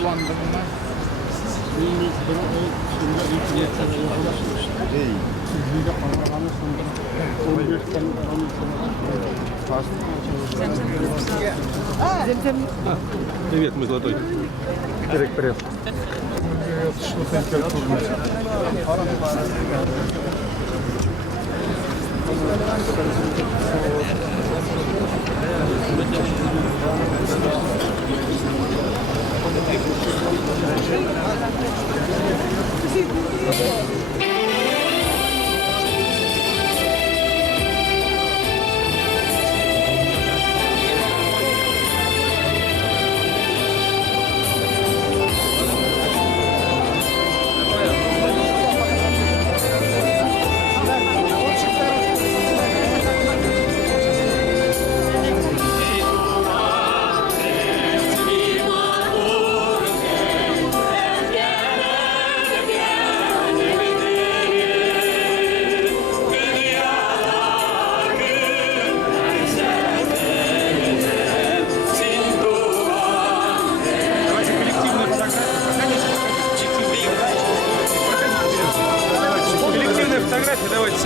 umutlandırma. Bir ay içinde ilk meseleye ulaşmıştı. Sizliğinde kavramı sonunda 15'ten 13'ten Привет, мой золотой. Привет, привет. Что температурно.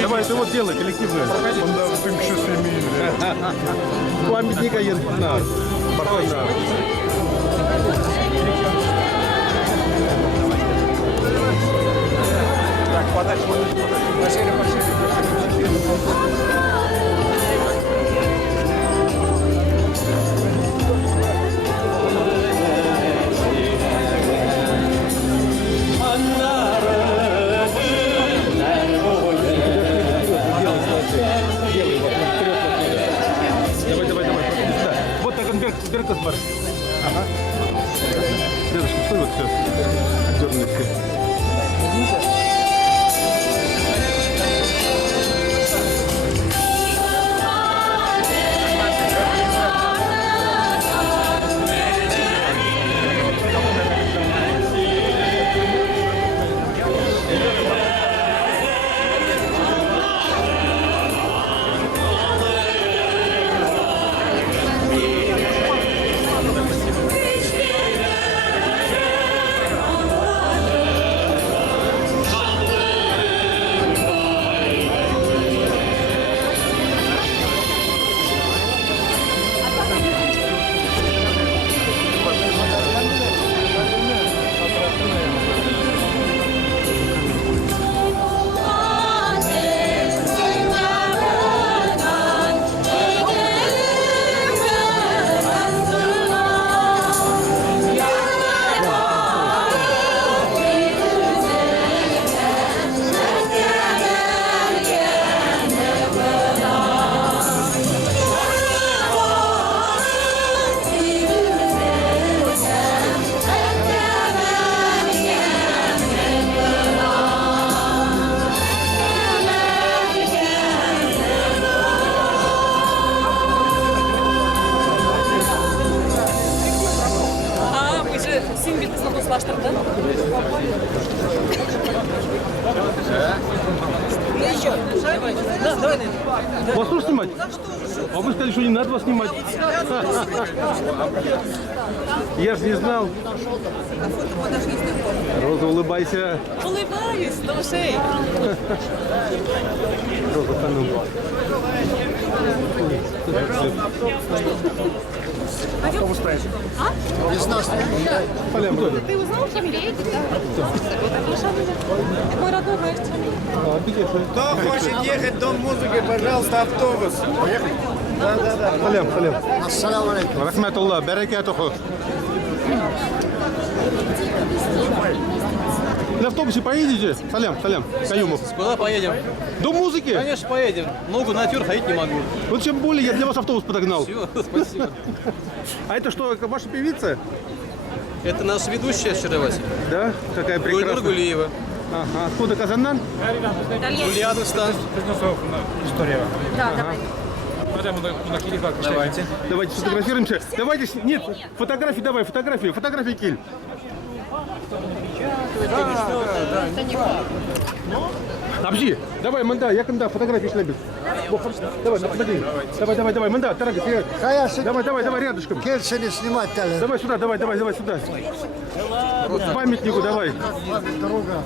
Давай, это вот делай, коллективную. Памятника Янкина. Так, подальше. Пошире. Давай. Вот так, вверх Каспар. Ага. Дедушка, стой вот все. Дерни все. Вас тоже снимать? А вы сказали, что не надо вас снимать. Я же не знал. Роза, улыбайся. Улыбаюсь, до ушей. Роза, ну. Автобус стоит. А? Из нас. Ты узнал, что приедет? Да. Это мой родной гость. Кто хочет ехать в Дом музыки, пожалуйста, автобус. Да. Салям. Ассаламу алейкум. Рахматуллах, баракатуху. На автобусе поедете? Салям, Каюмов. Куда поедем? До музыки? Конечно, поедем. Ногу на тюр ходить не могу. Вот чем более, я для вас автобус подогнал. Все, спасибо. А это что, ваша певица? Это наша ведущая Шеровась. Да? Какая Гульнур прекрасная. Гулиева. Ага. Откуда, Казаннан? Ульяновстан. История. Да, давай. Давайте. Давайте сфотографируемся. Давайте, нет, фотографии давай, фотографии Киль. Обжи. Давай, Манда, я когда фотографии шлепит. Давай, подожди. Давай, Манда, Тарагас, давай, рядышком. Кельшини снимать, Давай сюда, давай сюда. Памятнику давай. Дорога.